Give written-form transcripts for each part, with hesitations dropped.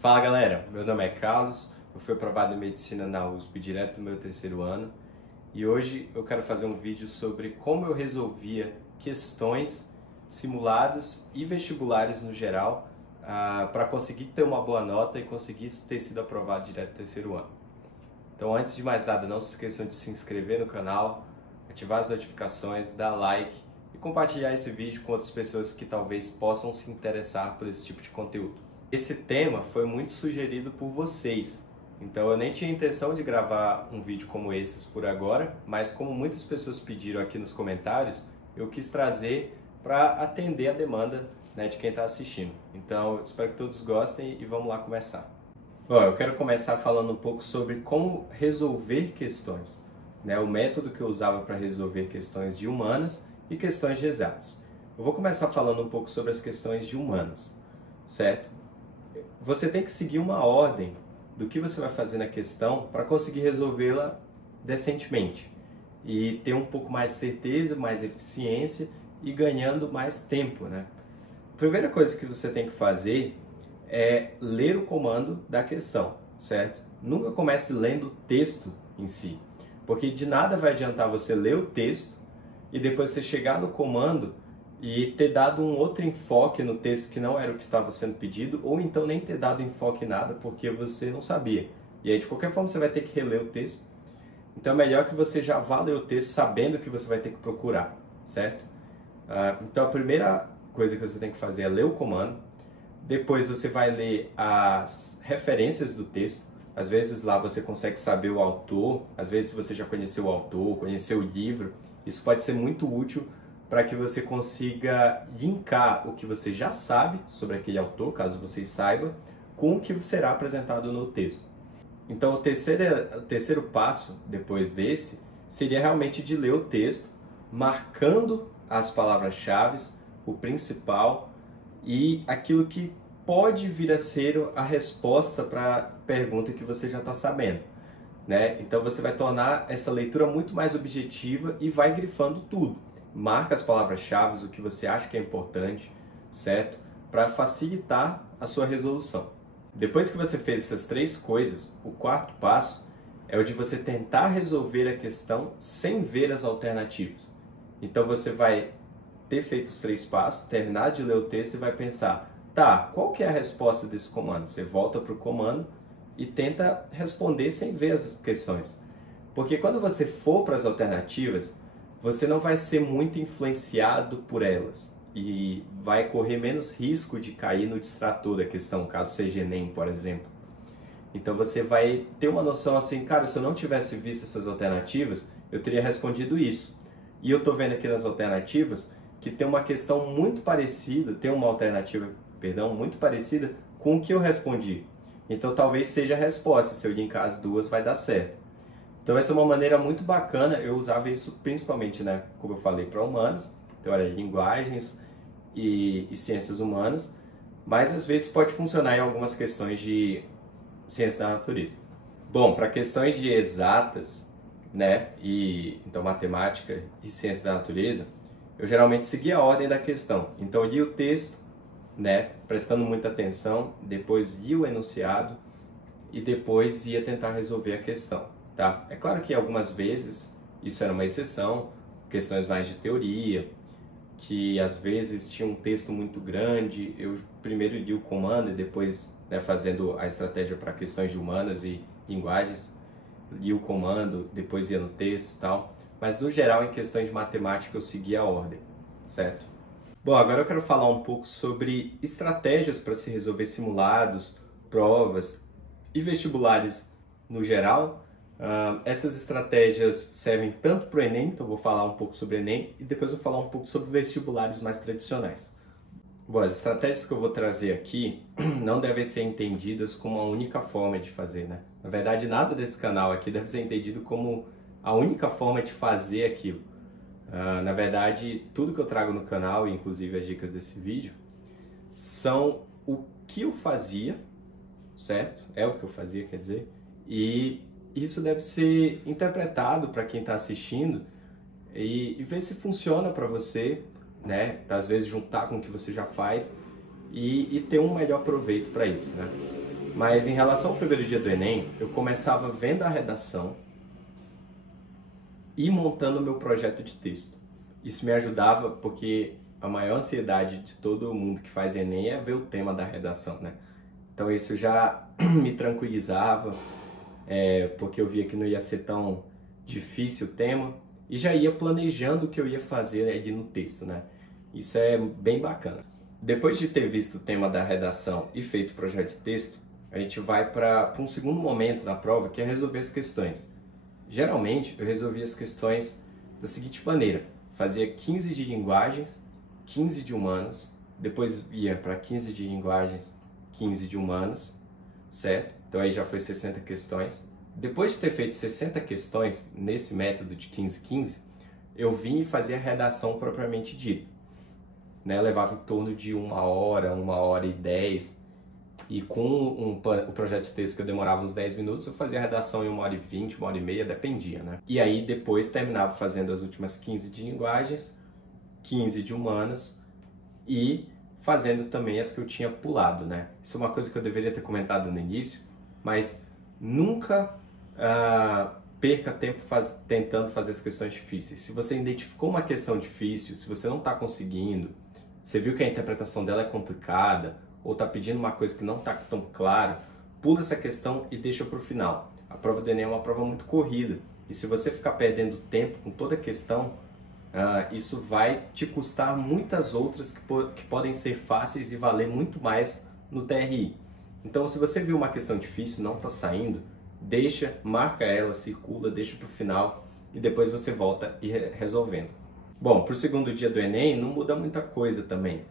Fala galera, meu nome é Carlos, eu fui aprovado em Medicina na USP direto do meu terceiro ano e hoje eu quero fazer um vídeo sobre como eu resolvia questões, simulados e vestibulares no geral para conseguir ter uma boa nota e conseguir ter sido aprovado direto do terceiro ano. Então antes de mais nada, não se esqueçam de se inscrever no canal, ativar as notificações, dar like e compartilhar esse vídeo com outras pessoas que talvez possam se interessar por esse tipo de conteúdo. Esse tema foi muito sugerido por vocês, então eu nem tinha intenção de gravar um vídeo como esses por agora, mas como muitas pessoas pediram aqui nos comentários, eu quis trazer para atender a demanda, né, de quem está assistindo. Então espero que todos gostem e vamos lá começar. Bom, eu quero começar falando um pouco sobre como resolver questões, né, o método que eu usava para resolver questões de humanas e questões de exatas. Eu vou começar falando um pouco sobre as questões de humanas, certo? Você tem que seguir uma ordem do que você vai fazer na questão para conseguir resolvê-la decentemente e ter um pouco mais de certeza, mais eficiência e ganhando mais tempo, né? A primeira coisa que você tem que fazer é ler o comando da questão, certo? Nunca comece lendo o texto em si, porque de nada vai adiantar você ler o texto e depois você chegar no comando e ter dado um outro enfoque no texto que não era o que estava sendo pedido, ou então nem ter dado enfoque em nada porque você não sabia. E aí, de qualquer forma, você vai ter que reler o texto. Então, é melhor que você já vá ler o texto sabendo que você vai ter que procurar, certo? Então, a primeira coisa que você tem que fazer é ler o comando. Depois, você vai ler as referências do texto. Às vezes, lá você consegue saber o autor. Às vezes, você já conheceu o autor, conheceu o livro. Isso pode ser muito útil para que você consiga linkar o que você já sabe sobre aquele autor, caso você saiba, com o que será apresentado no texto. Então, o terceiro passo, depois desse, seria realmente de ler o texto, marcando as palavras-chave, o principal e aquilo que pode vir a ser a resposta para a pergunta que você já está sabendo, né? Então, você vai tornar essa leitura muito mais objetiva e vai grifando tudo. Marca as palavras-chave, o que você acha que é importante, certo? Para facilitar a sua resolução. Depois que você fez essas três coisas, o quarto passo é o de você tentar resolver a questão sem ver as alternativas. Então você vai ter feito os três passos, terminar de ler o texto e vai pensar, tá, qual que é a resposta desse comando? Você volta para o comando e tenta responder sem ver as questões. Porque quando você for para as alternativas, você não vai ser muito influenciado por elas e vai correr menos risco de cair no distrator da questão, caso seja Enem, por exemplo. Então você vai ter uma noção assim, cara, se eu não tivesse visto essas alternativas, eu teria respondido isso. E eu estou vendo aqui nas alternativas que tem uma questão muito parecida, tem uma alternativa, perdão, muito parecida com o que eu respondi. Então talvez seja a resposta, se eu linkar as duas vai dar certo. Então essa é uma maneira muito bacana, eu usava isso principalmente, né, como eu falei, para humanas, então era linguagens e ciências humanas, mas às vezes pode funcionar em algumas questões de ciência da natureza. Bom, para questões de exatas, né, então matemática e ciência da natureza, eu geralmente seguia a ordem da questão. Então eu li o texto, né, prestando muita atenção, depois li o enunciado e depois ia tentar resolver a questão. Tá? É claro que algumas vezes isso era uma exceção, questões mais de teoria, que às vezes tinha um texto muito grande, eu primeiro li o comando e depois, né, fazendo a estratégia para questões de humanas e linguagens, li o comando, depois ia no texto e tal, mas no geral em questões de matemática eu seguia a ordem, certo? Bom, agora eu quero falar um pouco sobre estratégias para se resolver simulados, provas e vestibulares no geral. Essas estratégias servem tanto para o Enem, então eu vou falar um pouco sobre o Enem e depois eu vou falar um pouco sobre vestibulares mais tradicionais. Bom, as estratégias que eu vou trazer aqui não devem ser entendidas como a única forma de fazer, né? Na verdade, nada desse canal aqui deve ser entendido como a única forma de fazer aquilo. Na verdade, tudo que eu trago no canal, inclusive as dicas desse vídeo, são o que eu fazia, certo? É o que eu fazia, quer dizer, e isso deve ser interpretado para quem está assistindo e ver se funciona para você, né? Às vezes juntar com o que você já faz e ter um melhor proveito para isso, né? Mas em relação ao primeiro dia do Enem, eu começava vendo a redação e montando o meu projeto de texto. Isso me ajudava porque a maior ansiedade de todo mundo que faz Enem é ver o tema da redação, né? Então isso já me tranquilizava, porque eu via que não ia ser tão difícil o tema e já ia planejando o que eu ia fazer ali no texto, né? Isso é bem bacana. Depois de ter visto o tema da redação e feito o projeto de texto, a gente vai para um segundo momento na prova, que é resolver as questões. Geralmente, eu resolvia as questões da seguinte maneira: fazia 15 de linguagens, 15 de humanas, depois ia para 15 de linguagens, 15 de humanas, certo? Então aí já foi 60 questões. Depois de ter feito 60 questões nesse método de 15-15, eu vim e fazia a redação propriamente dita, né? Levava em torno de 1 hora e 10, e com o projeto de texto que eu demorava uns 10 minutos, eu fazia a redação em 1 hora e 20, 1 hora e meia, dependia, né? E aí depois terminava fazendo as últimas 15 de linguagens, 15 de humanas e fazendo também as que eu tinha pulado, né? Isso é uma coisa que eu deveria ter comentado no início, mas nunca perca tempo tentando fazer as questões difíceis. Se você identificou uma questão difícil, se você não está conseguindo, você viu que a interpretação dela é complicada, ou está pedindo uma coisa que não está tão clara, pula essa questão e deixa para o final. A prova do Enem é uma prova muito corrida, e se você ficar perdendo tempo com toda a questão, isso vai te custar muitas outras que podem ser fáceis e valer muito mais no TRI. Então, se você viu uma questão difícil, não está saindo, deixa, marca ela, circula, deixa para o final e depois você volta e resolvendo. Bom, para o segundo dia do Enem não muda muita coisa também.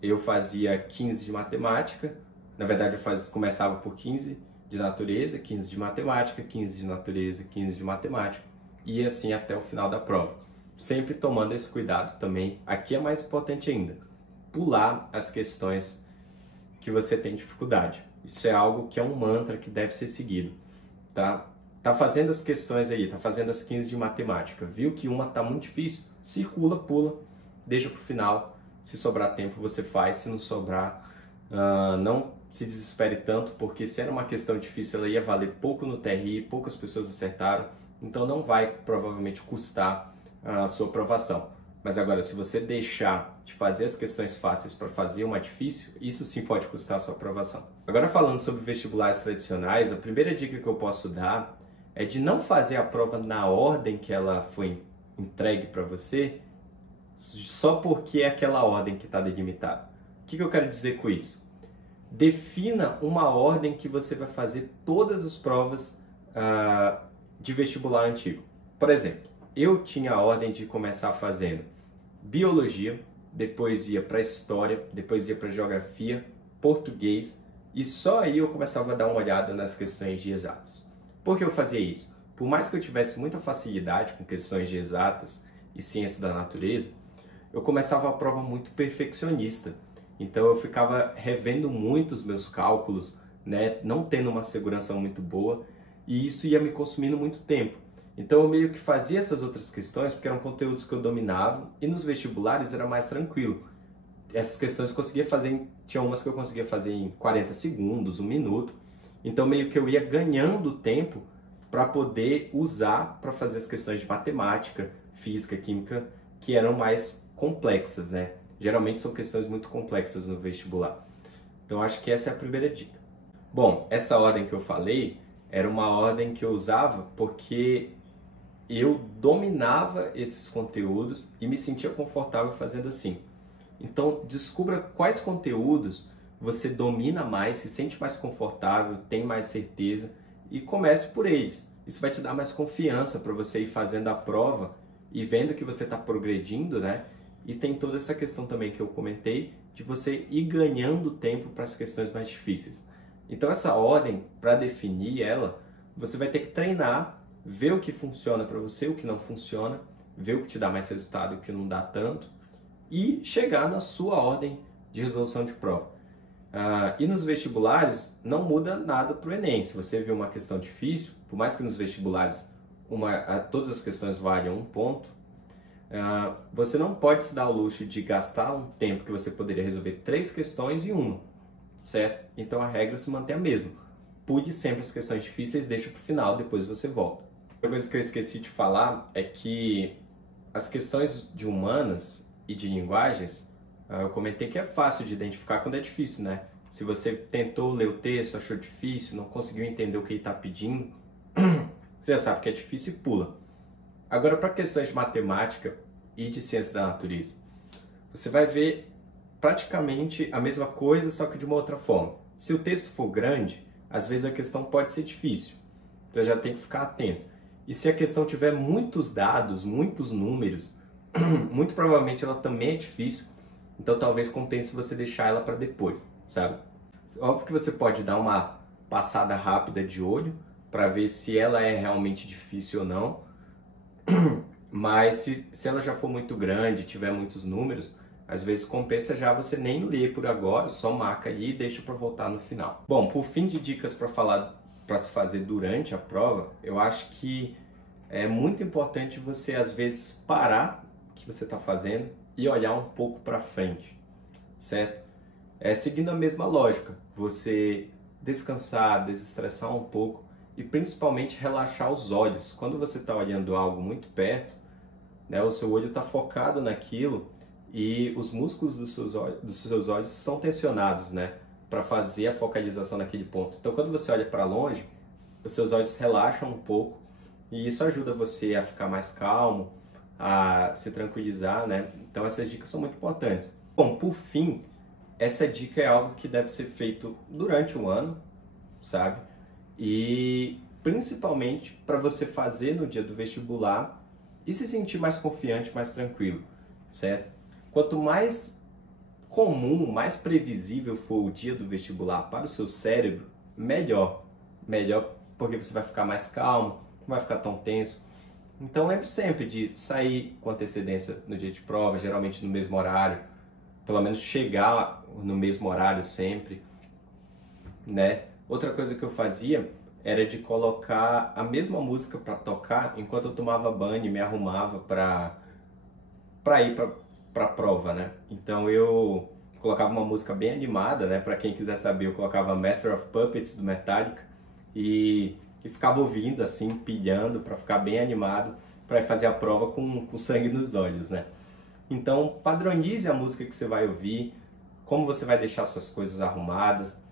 Eu fazia 15 de matemática, na verdade eu começava por 15 de natureza, 15 de matemática, 15 de natureza, 15 de matemática e assim até o final da prova. Sempre tomando esse cuidado também, aqui é mais importante ainda, pular as questões que você tem dificuldade. Isso é algo que é um mantra que deve ser seguido, tá? Tá fazendo as questões aí, tá fazendo as 15 de matemática, viu que uma tá muito difícil, circula, pula, deixa pro final. Se sobrar tempo você faz, se não sobrar, não se desespere tanto, porque se era uma questão difícil, ela ia valer pouco no TRI, poucas pessoas acertaram, então não vai provavelmente custar a sua aprovação. Mas agora, se você deixar de fazer as questões fáceis para fazer uma difícil, isso sim pode custar a sua aprovação. Agora, falando sobre vestibulares tradicionais, a primeira dica que eu posso dar é de não fazer a prova na ordem que ela foi entregue para você, só porque é aquela ordem que está delimitada. O que eu quero dizer com isso? Defina uma ordem que você vai fazer todas as provas de vestibular antigo. Por exemplo, eu tinha a ordem de começar fazendo biologia, depois ia para história, depois ia para geografia, português, e só aí eu começava a dar uma olhada nas questões de exatas. Por que eu fazia isso? Por mais que eu tivesse muita facilidade com questões de exatas e ciência da natureza, eu começava a prova muito perfeccionista. Então eu ficava revendo muito os meus cálculos, né, não tendo uma segurança muito boa, e isso ia me consumindo muito tempo. Então eu meio que fazia essas outras questões porque eram conteúdos que eu dominava, e nos vestibulares era mais tranquilo. Essas questões eu conseguia fazer, tinha umas que eu conseguia fazer em 40 segundos, 1 minuto. Então meio que eu ia ganhando tempo para poder usar para fazer as questões de matemática, física, química, que eram mais complexas, né? Geralmente são questões muito complexas no vestibular. Então acho que essa é a primeira dica. Bom, essa ordem que eu falei era uma ordem que eu usava porque eu dominava esses conteúdos e me sentia confortável fazendo assim. Então descubra quais conteúdos você domina mais, se sente mais confortável, tem mais certeza e comece por eles. Isso vai te dar mais confiança para você ir fazendo a prova e vendo que você está progredindo, né? E tem toda essa questão também que eu comentei, de você ir ganhando tempo para as questões mais difíceis. Então essa ordem, para definir ela, você vai ter que treinar, ver o que funciona para você, o que não funciona, ver o que te dá mais resultado e o que não dá tanto, e chegar na sua ordem de resolução de prova. E nos vestibulares não muda nada para o Enem. Se você viu uma questão difícil, por mais que nos vestibulares todas as questões valham 1 ponto, você não pode se dar o luxo de gastar um tempo que você poderia resolver 3 questões em uma, certo? Então a regra se mantém a mesma. pule sempre as questões difíceis, deixa para o final, depois você volta. Outra coisa que eu esqueci de falar é que as questões de humanas e de linguagens, eu comentei que é fácil de identificar quando é difícil, né? Se você tentou ler o texto, achou difícil, não conseguiu entender o que ele está pedindo, você já sabe que é difícil e pula. Agora, para questões de matemática e de ciência da natureza, você vai ver praticamente a mesma coisa, só que de uma outra forma. Se o texto for grande, às vezes a questão pode ser difícil, então já tem que ficar atento. E se a questão tiver muitos dados, muitos números, muito provavelmente ela também é difícil, então talvez compense você deixar ela para depois, sabe? Óbvio que você pode dar uma passada rápida de olho para ver se ela é realmente difícil ou não, mas se ela já for muito grande, tiver muitos números, às vezes compensa já você nem ler por agora, só marca aí e deixa para voltar no final. Bom, por fim de dicas para se fazer durante a prova, eu acho que é muito importante você às vezes parar o que você está fazendo e olhar um pouco para frente, certo? Seguindo a mesma lógica, você descansar, desestressar um pouco e principalmente relaxar os olhos. Quando você está olhando algo muito perto, né, o seu olho está focado naquilo e os músculos dos seus olhos estão tensionados, né, para fazer a focalização naquele ponto. Então, quando você olha para longe, os seus olhos relaxam um pouco e isso ajuda você a ficar mais calmo, a se tranquilizar, né? Então, essas dicas são muito importantes. Bom, por fim, essa dica é algo que deve ser feito durante o ano, sabe? E principalmente para você fazer no dia do vestibular e se sentir mais confiante, mais tranquilo, certo? Quanto mais comum, mais previsível for o dia do vestibular para o seu cérebro, melhor. Melhor porque você vai ficar mais calmo, não vai ficar tão tenso. Então lembre sempre de sair com antecedência no dia de prova, geralmente no mesmo horário, pelo menos chegar no mesmo horário sempre, né? Outra coisa que eu fazia era de colocar a mesma música para tocar enquanto eu tomava banho e me arrumava para ir para a prova, né? Então eu colocava uma música bem animada, né? Para quem quiser saber, eu colocava Master of Puppets do Metallica e ficava ouvindo assim, pilhando para ficar bem animado para fazer a prova com sangue nos olhos, né? Então padronize a música que você vai ouvir, como você vai deixar suas coisas arrumadas,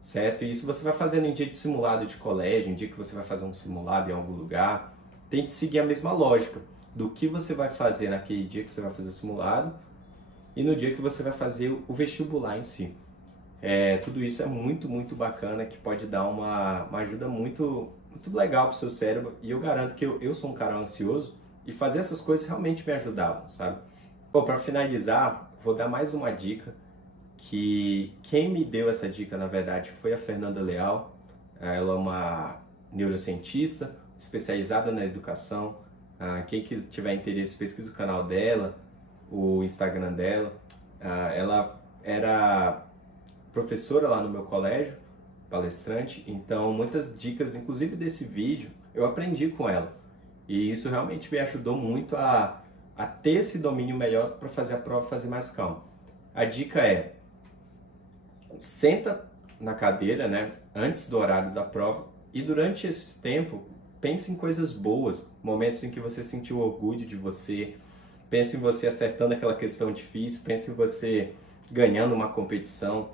certo? E isso você vai fazendo em dia de simulado de colégio, em dia que você vai fazer um simulado em algum lugar. Tente seguir a mesma lógica do que você vai fazer naquele dia que você vai fazer o simulado e no dia que você vai fazer o vestibular em si. Tudo isso é muito, muito bacana, que pode dar uma ajuda muito, muito legal para o seu cérebro. E eu garanto que eu sou um cara ansioso e fazer essas coisas realmente me ajudavam, sabe? Bom, para finalizar, vou dar mais uma dica, que quem me deu essa dica, na verdade, foi a Fernanda Leal. Ela é uma neurocientista especializada na educação. Quem tiver interesse, pesquisa o canal dela, o Instagram dela. Ela era professora lá no meu colégio, palestrante, então muitas dicas, inclusive desse vídeo, eu aprendi com ela. E isso realmente me ajudou muito a ter esse domínio melhor para fazer a prova fazer mais calmo. A dica é: senta na cadeira, né, antes do horário da prova e durante esse tempo pense em coisas boas, momentos em que você sentiu orgulho de você, pense em você acertando aquela questão difícil, pense em você ganhando uma competição,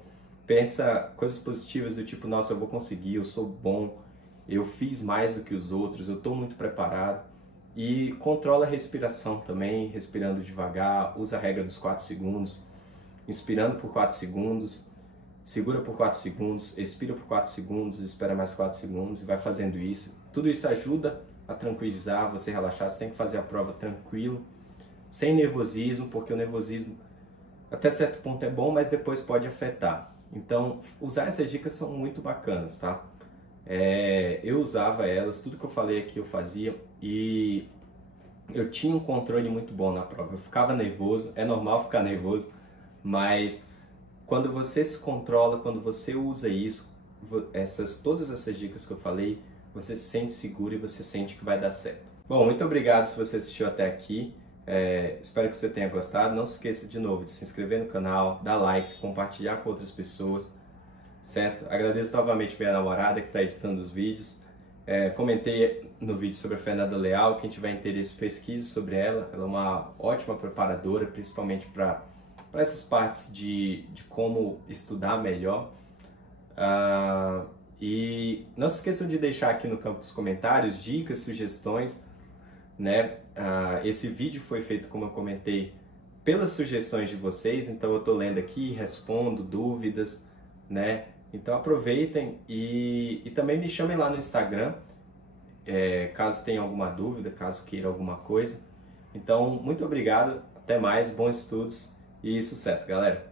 pensa coisas positivas do tipo: nossa, eu vou conseguir, eu sou bom, eu fiz mais do que os outros, eu estou muito preparado. E controla a respiração também, respirando devagar, usa a regra dos 4 segundos, inspirando por 4 segundos, segura por 4 segundos, expira por 4 segundos, espera mais 4 segundos e vai fazendo isso. Tudo isso ajuda a tranquilizar, você relaxar. Você tem que fazer a prova tranquilo, sem nervosismo, porque o nervosismo até certo ponto é bom, mas depois pode afetar. Então, usar essas dicas são muito bacanas, tá? Eu usava elas, tudo que eu falei aqui eu fazia e eu tinha um controle muito bom na prova. Eu ficava nervoso, é normal ficar nervoso, mas quando você se controla, quando você usa isso, todas essas dicas que eu falei, você se sente seguro e você sente que vai dar certo. Bom, muito obrigado se você assistiu até aqui. Espero que você tenha gostado. Não se esqueça de novo de se inscrever no canal, dar like, compartilhar com outras pessoas. certo? Agradeço novamente minha namorada que está editando os vídeos. Comentei no vídeo sobre a Fernanda Leal, quem tiver interesse pesquise sobre ela. Ela é uma ótima preparadora, principalmente para essas partes de como estudar melhor. E não se esqueçam de deixar aqui no campo dos comentários dicas, sugestões, né? Esse vídeo foi feito, como eu comentei, pelas sugestões de vocês, então eu estou lendo aqui, respondo dúvidas, né? Então aproveitem e também me chamem lá no Instagram, caso tenha alguma dúvida, caso queira alguma coisa. Então, muito obrigado, até mais, bons estudos e sucesso, galera!